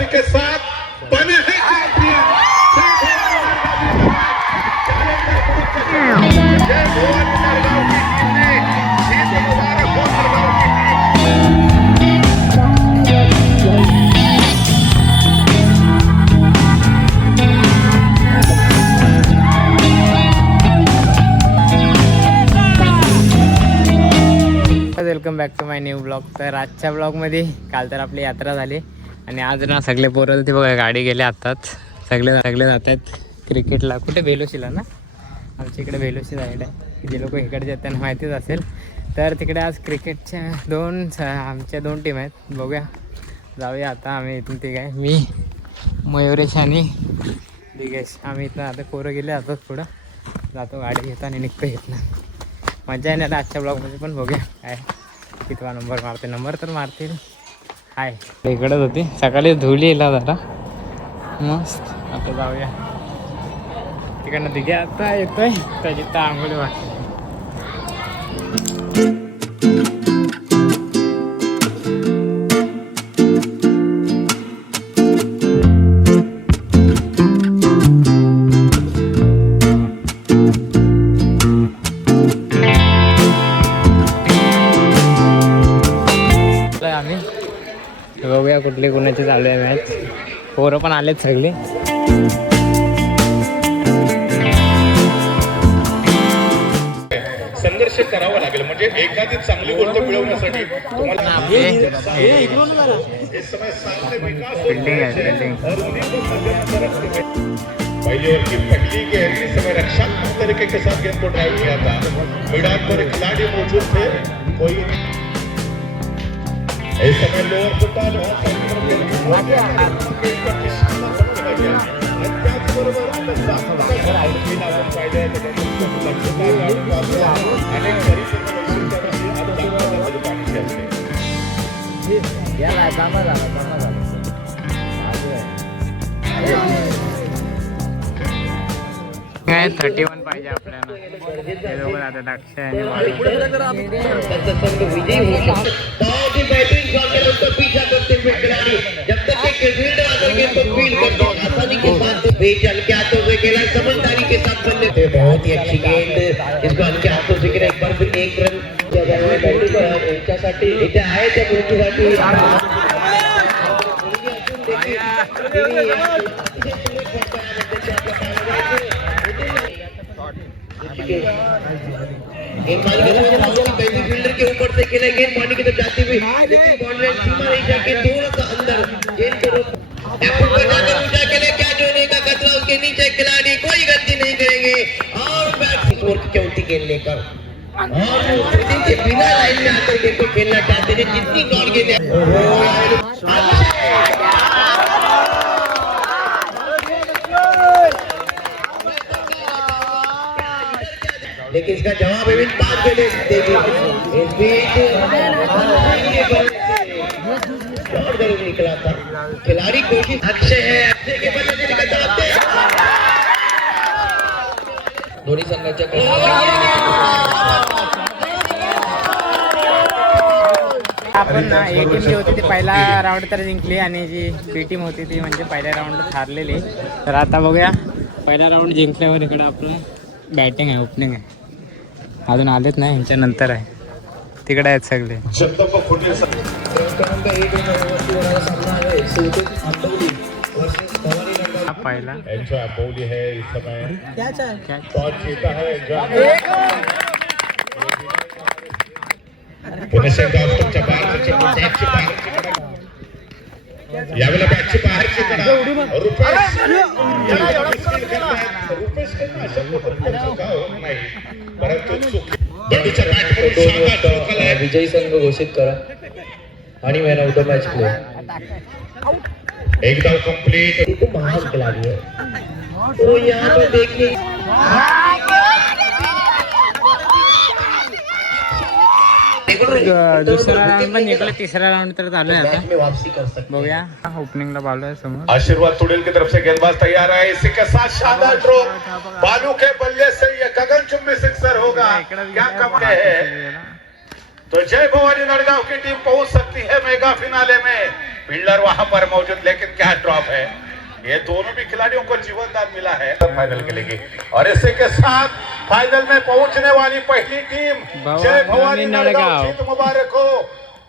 इसी के साथ बने हैं जय भवानी नरगांव की टीम ने जीत मुबारक हो नरगांव की welcome back to my new blog. तर आजच्या ब्लॉगमध्ये काल तर आपली यात्रा झाली आणि आज ना सगळे पोरं ते बघा गाडी गेले आताच. सगळे जात आहेत क्रिकेटला. कुठे बेलोशीला ना, आमच्या इकडे बेलोशी साईड आहे. जे लोक इकडचे आहेत त्यांना माहितीच असेल. तर तिकडे आज क्रिकेटच्या आमच्या दोन टीम आहेत. बघूया, जाऊया आता आम्ही इथून. ते काय मी मयुरेश आणि दिगेश आम्ही इथं आता पोरं गेले जातात. पुढं जातो गाडी घेतो आणि निघतो इथनं. मजा येणार आजच्या ब्लॉगमध्ये पण. बघूया काय कितवा नंबर मारते. नंबर तर मारतील. हाय इकडंच होती सकाळी धुळी येला जरा मस्त. आता जाऊया तिकडनं. दिघे आता येतोय त्याची तर आंघोळी वाटते. बघूया कुठले कुणाचे चालू आहे मॅच. पोरं पण आलेत सगळे. संघर्ष करावा लागेल. म्हणजे एखादी चांगली गोष्ट मिळवण्यासाठी तुम्हाला पहली ओवर की पहली गेंद इस समय रक्षात्मक तरीके के साथ गेंद को ड्राइव किया था. मैदान पर खिलाड़ी मौजूद थे. कोई इस समय लोअर फुटबॉल काय 31 पाहिजे आपल्याला. हे लोक आता दक्ष आणि बैटिंग उसका पीछा करते हुए खिलाड़ी जब तक एक फील्डर आकर गेंद को फील्ड करते हैं आसानी के साथ भेज हल्के हाथों से खेला. समझदारी के साथ बल्ले थे. बहुत ही अच्छी गेंद इसको हल्के हाथों से खेला. एक बार फिर एक रन याच्यासाठी इथे आहे त्या मृत्यूसाठी पहली फील्डर के ऊपर से खेला. गेंद पानी की तरफ जाती हुई लेकिन बॉल सीमा नहीं जाके थोड़ा सा अंदर गेंद को जाकर ऊंचा खेले. क्या जोने का खतरा उसके नीचे खिलाड़ी कोई गलती नहीं करेंगे और बैट की उल्टी गेंद लेकर और के बिना लाइन में आकर गेंद को खेलना चाहते थे. जितनी दौड़ गेंद लेकिन इसका जवाब अभी पास के इस बीच जरूर निकला था खिलाड़ी. कोशिश अक्षय है. अक्षय के बल्ले से निकल जाते दोन्ही संघाच्या आपण ना ए टीम जी होती ती पहिला राऊंड तर जिंकली आणि जी बी टीम होती ती म्हणजे पहिल्या राऊंड हारलेली. तर आता बघूया पहिला राऊंड जिंकल्यावर इकडे आपलं बॅटिंग आहे, ओपनिंग आहे. अजून आलेत नाही, ह्यांच्या नंतर आहे. तिकडे आहेत सगळे. पहिला आंबोली है इस समय यावेळेला बॅटची बाहेरची कडा रुपेश नाही परंतु विजयी संघ घोषित करा आणि man of the match play. एक धाव कंप्लीट. तो महान खिलाड़ी है. तो यहाँ पर देखिए दुसरा राऊंड पण निघाला, तिसरा राऊंड तर चालू आहे आता. वापसी कर सकते. बघूया ओपनिंगला बालू आहे समोर. आशीर्वाद तुड़ेल की तरफ से गेंदबाज तैयार है. इसी के साथ शानदार थ्रो बालू के बल्ले से ये गगनचुंबी सिक्सर होगा. क्या कमाल है. तो जय भवानी नरगांव की टीम पहुंच सकती है मेगा फिनाले में. फील्डर वहां पर मौजूद लेकिन क्या लाजवाब है। ये दोनों भी खिलाड़ियों को जीवनदान मिला है फाइनल के लिए। और इसी के साथ फाइनल में पहुंचने वाली पहली टीम जय भवानी नड़गांव, जीत मुबारक हो।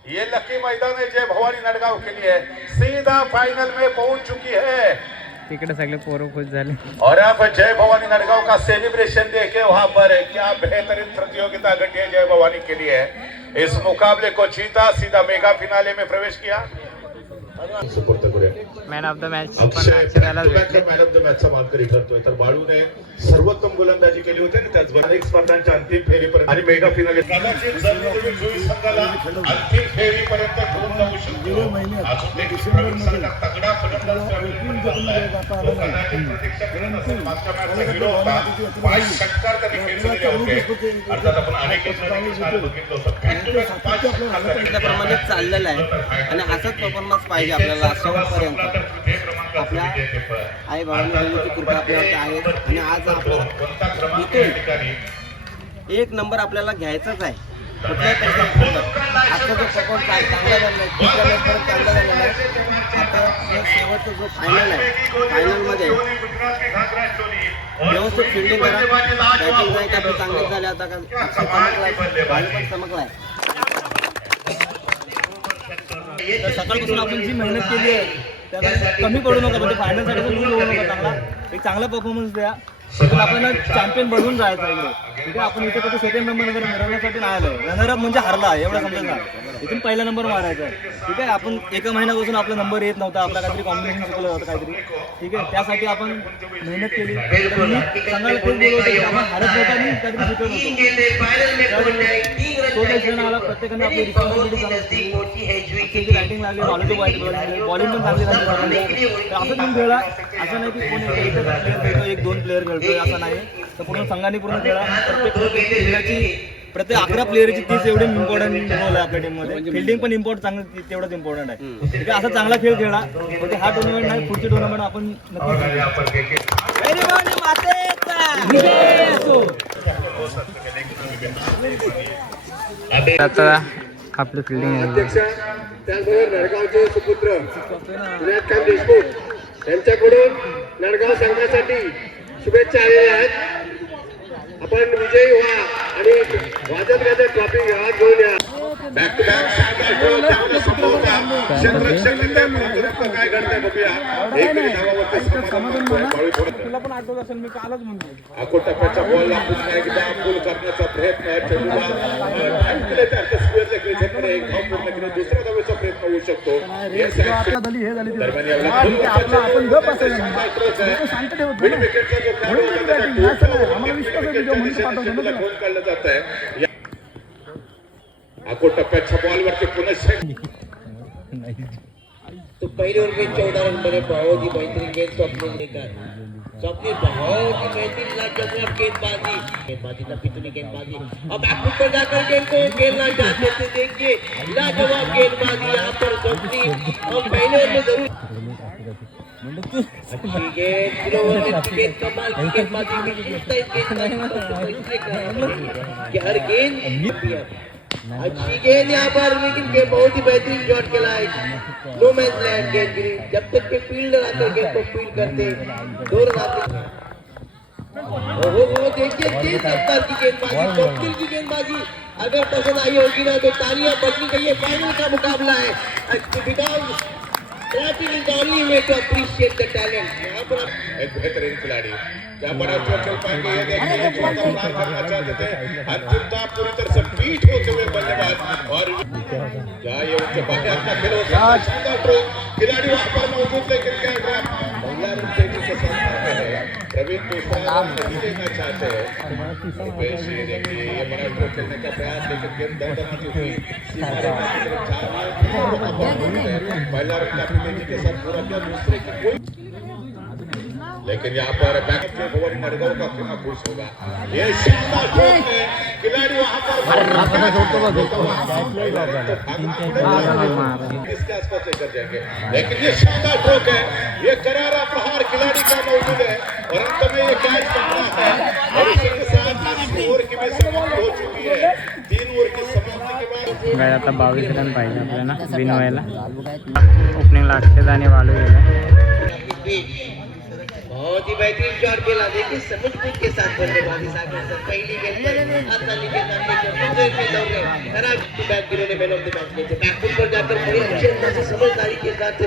ये लकी मैदान है जय भवानी नड़गांव के लिए, सीधा फाइनल में पहुंच चुकी है। तिकडे सगळे पोरं खुश झाले। और अब जय भवानी नड़गांव का सेलिब्रेशन देखे वहां पर क्या बेहतरीन प्रतियोगिता घटी है जय भवानी के लिए। इस मुकाबले को जीता, सीधा मेगा फिनाले में प्रवेश किया। Man of the match man of the मॅचचा मानकरी ठरतोय। तर बाळूने सर्वोत्तम गोलंदाजी केली होती आणि त्याचबरोबर अनेक स्पर्धांच्या अंतिम फेरीपर्यंत आणि मेगा फिनाले कदाचित जर्मनी चोवीस संघाला अंतिम फेरीपर्यंत घेऊन जाऊ शकतो। अजून एक तगडा फलंदाज प्रतीक्षा करत असेल। मागच्या मॅचचा हिरो होता 5 षटकार त्यांनी खेळलेले होते। अर्थात आपण अनेक बघितलं होतं त्याप्रमाणे चाललेलं आहे आणि असाच परफॉर्मन्स पाहिजे आपल्याला शेवटपर्यंत। आपल्या आई बाबांची कृपा आपल्यावर आहे आणि आज आपल्याला इथून एक नंबर आपल्याला घ्यायचाच आहे कुठल्याही परिस्थितीत। आजचा जो परफॉर्मन्स आहे चांगला झाला आहे, चांगला झालेला आहे। आता शेवटचा जो फायनल आहे, फायनलमध्ये व्यवस्थित फिल्डिंग करा, बॅटिंग नाही आपली चांगलीच झाली। आता चमकलाय, बाळू पण चमकलाय। सकाळपासून आपण जी मेहनत केली आहे त्याला कमी पडू नका, म्हणजे फायनलसाठी लूज होऊ नका। चांगला एक चांगला परफॉर्मन्स द्या, तर आपल्याला चॅम्पियन बनवून जायचं आहे इकडे। ठीक आहे, आपण इथे कधी सेकंड नंबर वगैरे मिळवण्यासाठी नाही आलो, रनरअप म्हणजे हरला एवढा समजायचा, इथून पहिला नंबर मारायचा आहे। ठीक आहे, आपण एका महिन्यापासून आपला नंबर येत नव्हता, आपला काहीतरी कॉम्बिनेशन शिकवलं होतं काहीतरी। ठीक आहे, त्यासाठी आपण मेहनत केली। सांगायला खूप बोलवतं आपण हरत नव्हता आणि काहीतरी शिकवत होतो। तो जण आला, प्रत्येकाने आपली रिस्पॉन्सिबिलिटी चालू बॅटिंग लागली, बॉलिंग वाईट बॉलिंग पण चांगली लागली। तर असं तुम्ही खेळा, असं नाही की कोणी एकच प्लेअर खेळतो, एक दोन प्लेअर खेळतोय असं नाही। तर पूर्ण संघाने पूर्ण खेळा। प्रत्येक 11 प्लेअरची 30 एवढे इम्पॉर्टंट रोल आहे आपल्या टीममध्ये। फिल्डिंग पण चांगलं तेवढंच इम्पॉर्टंट आहे। ठीक आहे, असा चांगला खेळ खेळा, म्हणजे हा टुर्नामेंट नाही, पुढची टुर्नामेंट आपण आता आपली फिल्डिंग अध्यक्ष त्याचबरोबर नडगावचे सुपुत्र विनायककांत देशमुख यांच्याकडून नडगाव संघासाठी शुभेच्छा आलेल्या आहेत। आपण विजयी व्हा आणि वाजत गाजत ट्रॉफी हात घेऊन या। बॅक टू बॅक काय घडतंय बघूया। एक तुला पण आठवत असेल, मी कालच म्हणतो टप्प्याच्या बॉलला पुन्हा एकदा पूल करण्याचा प्रयत्न चेंडूला स्क्वेअरच्या एक धाव पूर्ण केली, दुसऱ्या धावेचा प्रयत्न होऊ शकतो। काढलं जात आहे। टप्प्याच्या बॉलवरती पुन्हा तो पहले ओवर में 14 रन बने, बहुत ही बेहतरीन गेंद स्वप्निल लेकर। स्वप्निल बहुत ही बेहतरीन लाजवाब गेंदबाजी का पितुनी गेंदबाजी। अब बैकफुट पर जाकर गेंद को खेलना चाहते थे, देखिए लाजवाब गेंदबाजी यहाँ पर स्वप्निल। हम पहले ओवर में जरूर अच्छी गेंद, स्लो ओवर की गेंद, कमाल की गेंदबाजी कि हर गेंद अच्छी गेंद यहाँ पर, लेकिन गेंद बहुत ही बेहतरीन शॉट खेला है। नो मैच लैंड गेंद गिरी, जब तक के फील्डर आकर गेंद को फील्ड करते, 2 रन आते। ओहो देखिए तेज रफ्तार की गेंदबाजी, स्वप्निल की गेंदबाजी अगर पसंद आई होगी ना तो तालियां बजनी चाहिए। फाइनल का मुकाबला है, because trapping is only way to appreciate the talent. यहाँ पर एक बेहतरीन खिलाड़ी क्या बड़ा चल पाएंगे, ये देखिए प्लान करना चाहते थे, अंतिमता पूरी तरह से पीठ होते हुए बल्लेबाज। और क्या ये उनके बाहर का खेल हो सकता है, शानदार थ्रो, खिलाड़ी वहां पर मौजूद, लेकिन क्या महिला रन तेजी से सामने है। प्रवीण दूसरा नहीं देना चाहते हैं, देखिए ये बड़ा थ्रो खेलने का प्रयास, लेकिन गेंद दरदराती हुई महिला रन काफी तेजी के साथ पूरा किया, दूसरे की कोई, लेकिन यहाँ पर बैक से भवानी नड़गांव का कितना खुश होगा। ये शानदार शॉट है, खिलाड़ी वहां पर इसके आसपास लेकर जाएंगे, लेकिन ये शानदार स्ट्रोक है, ये करारा प्रहार खिलाड़ी का मौजूद है और अंत में ये कैच पकड़ा है। और इसी के साथ ओवर की भी समाप्ति हो चुकी है। 3 ओवर की समाप्ति के बाद आता 22 रन पाहिजे आपल्याला विन व्हायला। ओपनिंगला अक्षय आणि वालू गेला। बहुत ही बेहतरीन शॉट खेला, देखिए समझबूझ के साथ बल्लेबाजी सागर सर पहली गेंद पर आसानी के साथ दूसरे पे दौड़े खराब बैट गिरोने मैन ऑफ द मैच लेते बैकफुट पर जाकर बड़ी अच्छे अंदाज से समझदारी के साथ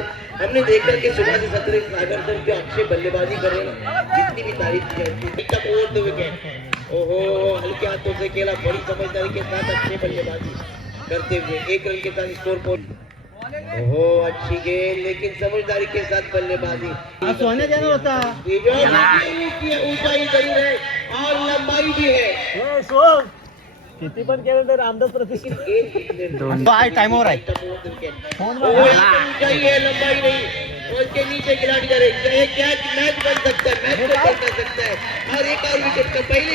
हमने देखा कि सुबह से सत्र सागर सर जो अच्छे बल्लेबाजी कर रहे हैं जितनी भी तारीफ की जाती है ओवर द विकेट ओहो हल्के हाथों से खेला बड़ी समझदारी के साथ अच्छे बल्लेबाजी करते हुए 1 रन के साथ स्कोर पॉइंट ओहो अच्छी गेंद लेकिन समझदारी के साथ बल्लेबाजी सोने देना होता ऊंचाई जरूर है और लंबाई भी है किती पण केलं तर अंदाज प्रतिष्ठित टाइमवर आहे ऊंचाई है लंबाई नहीं और उसके नीचे खिलाड़ी करे कैच मैच बन सकता है मैच को बन सकता है और एक और विकेट का पहले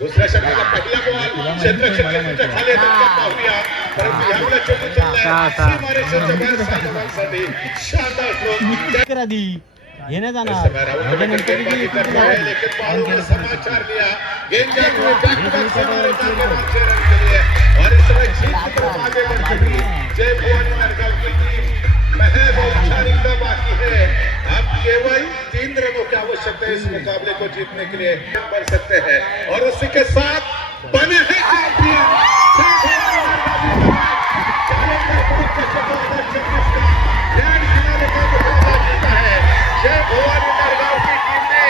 दुसऱ्या षटकाचा पहिला बॉल क्षेत्ररक्षकाच्या खाली पाहूया परंतु यावेळेला चेंडू चाललाय सीमारेषेच्या बाहेर साधण्यासाठी शानदार स्ट्रोक घेण्यात गेंदबाजी करते हैं लेकिन बॉल ने समाचार दिया गेंद जाती है सीमारेषा के बाहर 6 रन के लिए और इस समय जीत की तरफ आगे बढ़ चुकी जय भवानी नरगांव की टीम महज औपचारिकता बाकी है अब केवल 3 रनों की आवश्यकता है इस मुकाबले को जीतने के लिए बन सकते हैं और उसी के साथ बने हैं जय भवानी नरगांव की टीम ने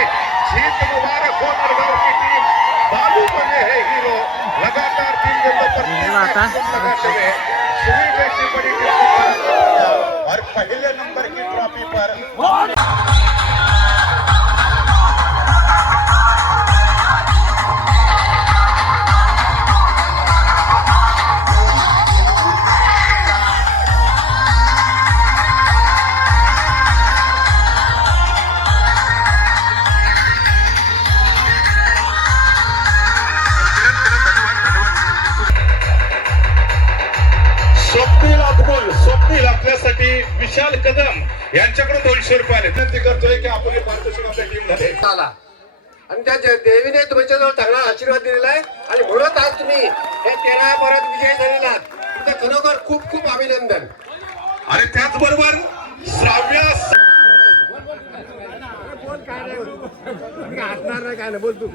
जीत मुबारक हो नरगांव की टीम बालू बने हैं हीरो लगातार 3 गेंदों पर लगाते हुए श्री से बड़ी टीम और पहले नंबर की ट्रॉफी पर स्वप्नील आपल्यासाठी विशाल कदम यांच्याकडून 200 रुपये आले विनंती करतोय की आपण पारितोषिक आपल्या टीम मध्ये आणि त्या देवीने तुमच्याजवळ चांगला आशीर्वाद दिलेला आहे आणि म्हणून आज तुम्ही हे 13 परत विजय झालेला आहात तुमचं खरोखर खूप खूप अभिनंदन. आणि त्याचबरोबर 6व्या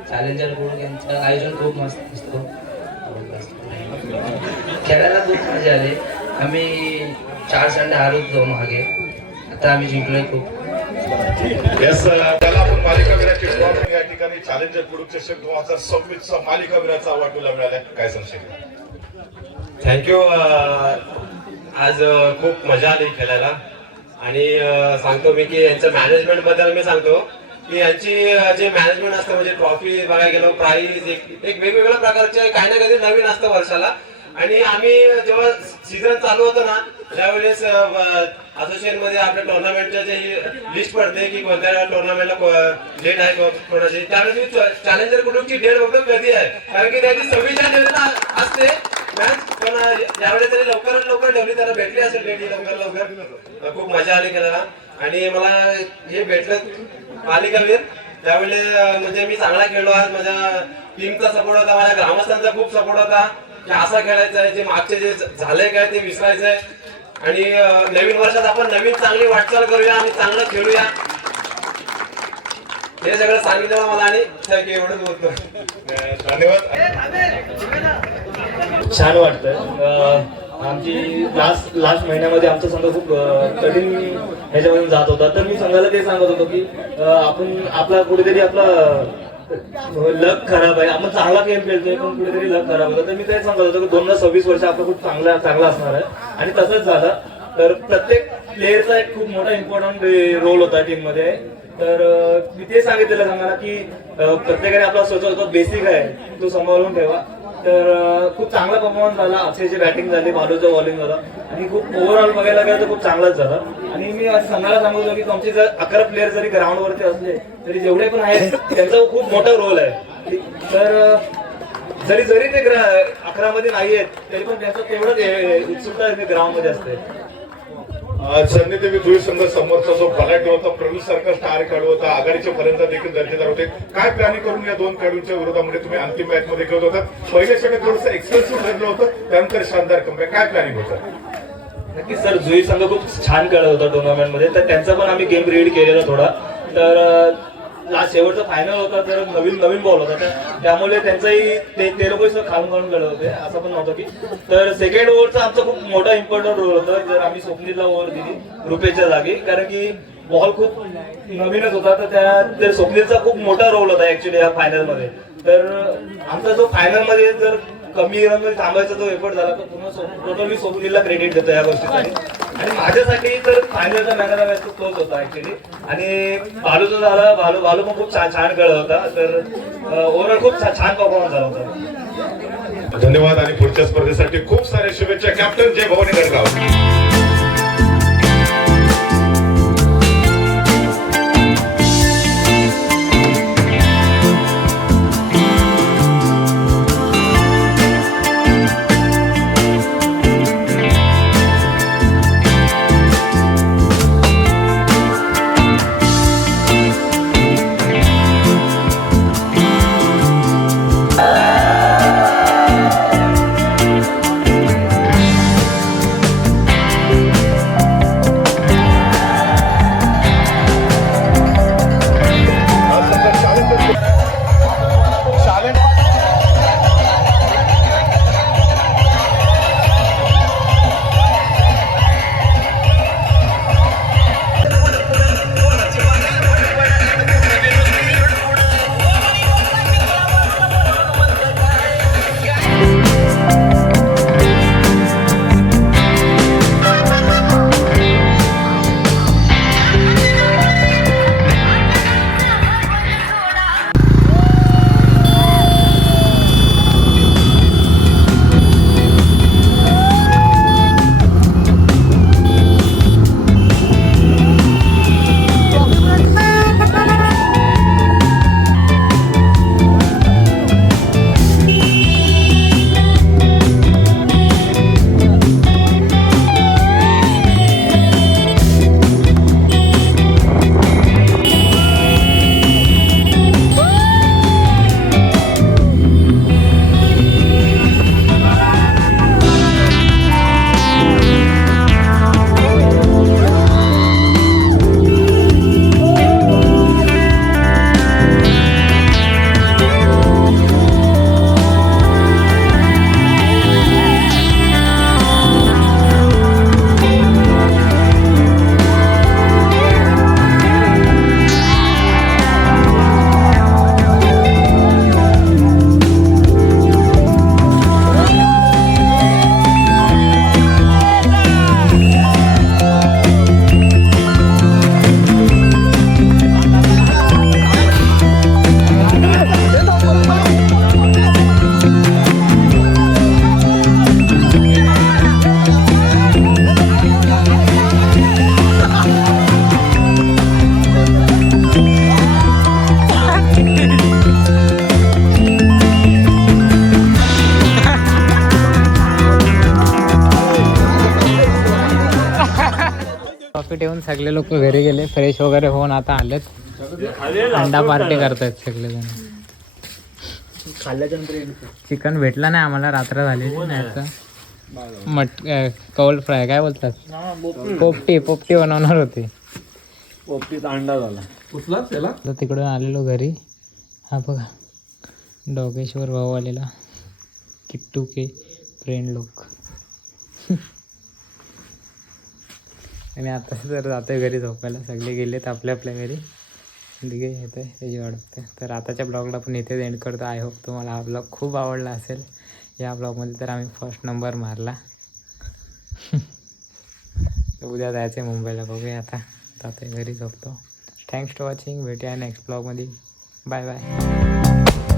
चॅलेंजर बोर्ड यांचं आयोजन खूप मस्त असतं खेळायला खूप मजा आली आम्ही 4 संडे हारत होतो मागे आता आम्ही जिंकलोय खूप त्याला आपण मालिकावीराची ट्रॉफी या ठिकाणी चॅलेंजर पुरुष चषक 2026 चा मालिकावीराचा अवॉर्ड तुला मिळाला काय सांगशील थँक्यू आज खूप मजा आली खेळायला आणि सांगतो मी की यांचं मॅनेजमेंट बद्दल मी सांगतो की यांची जे मॅनेजमेंट असतं म्हणजे ट्रॉफी बघायला गेलो प्राईज एक वेगवेगळ्या प्रकारचे काही ना काही नवीन असतं वर्षाला आणि आम्ही जेव्हा सीझन चालू होतो ना त्यावेळेस असोसिएशन मध्ये आपल्या टुर्नामेंटच्या जे लिस्ट पडते की कोणत्या टुर्नामेंटला डेट आहे कोणाची त्यावेळेस चॅलेंजर कुटुंबची डेट बघतो कधी आहे कारण की त्याची 26 जानेवारीला असते मॅच पण यावेळेस तरी लवकर ठेवली त्याला भेटली असेल डेट लवकर खूप मजा आली खेळायला आणि मला हे भेटलं मालिकावीर त्यावेळेस म्हणजे मी चांगला खेळलो आज माझ्या टीमचा सपोर्ट होता माझ्या ग्रामस्थांचा खूप सपोर्ट होता की असा खेळायचा आहे जे मागचे जे झाले काय ते विसरायचंय आणि नवीन वर्षात आपण नवीन चांगली वाटचाल करूया आणि चांगलं खेळूया हे सगळं सांगितलं मला आणि थँक्यू एवढंच बोलतो धन्यवाद. छान वाटतं आमची लास्ट महिन्यामध्ये आमचा संघ खूप कठीण ह्याच्यामधून जात होता तर मी संघाला ते सांगत होतो की आपण आपला कुठेतरी आपला लक खराब आहे आपण चांगला गेम खेळतोय पण कुठेतरी लक खराब होतं तर मी तेच सांगत होतो की 2026 वर्ष आपलं खूप चांगला असणार आहे आणि तसंच झालं तर प्रत्येक प्लेअरचा एक खूप मोठा इम्पॉर्टंट रोल होता टीम मध्ये तर मी ते सांगितलेलं सांगा की प्रत्येकाने आपला स्वतः बेसिक आहे तो सांभाळून ठेवा तर खूप चांगला परफॉर्मन्स झाला अक्षयची बॅटिंग झाली बालूचं बॉलिंग झालं आणि खूप ओव्हरऑल बघायला गेलं तर खूप चांगलाच झाला आणि मी असं सांगायला सांगतो की तुमचे जर 11 प्लेयर जरी ग्राउंडवरती असले तरी जेवढे पण आहेत त्यांचा खूप मोठा रोल आहे तर जरी ते 11 मध्ये नाही आहेत तरी पण त्यांचं तेवढंच उत्सुकता ग्राउंड मध्ये असते. संधी तुम्ही दुई संघ समोरचा जो फलाटी होता प्रवीण सारखा स्टार खेळाडू होता आघाडीचे फलंदाज देखील दर्जेदार होते काय प्लॅनिंग करून या 2 खेळाडूंच्या विरोधामध्ये तुम्ही अंतिम मॅच मध्ये खेळत होता पहिल्या षटक थोडंसं एक्सपेन्सिव्ह ठरलं होतं त्यानंतर शानदार कमबॅक काय प्लॅनिंग होतं नक्कीच सर, जुई संघ खूप छान खेळत होता टुर्नामेंटमध्ये, तर त्यांचा पण आम्ही गेम रीड केलेला थोडा. तर लास्ट शेवटचा फायनल होता, तर नवीन बॉल होता, तर त्यामुळे त्यांचाही ते लोक खालून खेळत होते, असं पण नव्हतं की. तर सेकंड ओव्हरचा आमचा खूप मोठा इम्पॉर्टंट रोल होता, जर आम्ही स्वप्नीलला ओव्हर दिली रुपेशच्या जागी, कारण की बॉल खूप नवीनच होता, तर त्या स्वप्नीलचा खूप मोठा रोल होता ऍक्च्युली या फायनलमध्ये. तर आमचा जो फायनलमध्ये जर कमी रनमध्ये थांबायचा जो एफर्ट झाला, तर पूर्ण टोटली स्वप्नीलला क्रेडिट देतो या गोष्टीसाठी. आणि माझ्यासाठी तर फायनलचा मॅन ऑफ द मॅच तोच होता ऍक्च्युली. आणि बालूचा झाला, बालू पण खूप छान खेळत होता, तर ओव्हरऑल खूप छान परफॉर्मन्स झाला होता. धन्यवाद आणि पुढच्या स्पर्धेसाठी खूप सारे शुभेच्छा कॅप्टन जय भवानी नरगाव. कॉफी ठेवून सगळे लोक घरी गेले, फ्रेश वगैरे होऊन आता आलेत, अंडा पार्टी करतायत सगळेजण. चिकन भेटला नाही आम्हाला, रात्र झालेली नाही. कौल फ्राय काय बोलतात, पोपटी बनवणार होते. पोपटीचा अंडा झाला. तिकडून आलेलो घरी. हा बघा डोगेश्वर भाऊ आलेला, किट्टू के फ्रेंड लोक. आणि आता जर जातोय घरी झोपायला, सगळे गेलेत आपल्या घरी. दिघे येत आहे त्याची वाटते. तर आताच्या ब्लॉगला पण इथेच एंड करतो. आय होप तुम्हाला हा ब्लॉग खूप आवडला असेल. या ब्लॉगमध्ये तर आम्ही फर्स्ट नंबर मारला. उद्या जायचं आहे मुंबईला, बघूया आता. जातोय घरी झोपतो. Thanks for watching. भेटूया नेक्स्ट ब्लॉगमध्ये. Bye bye.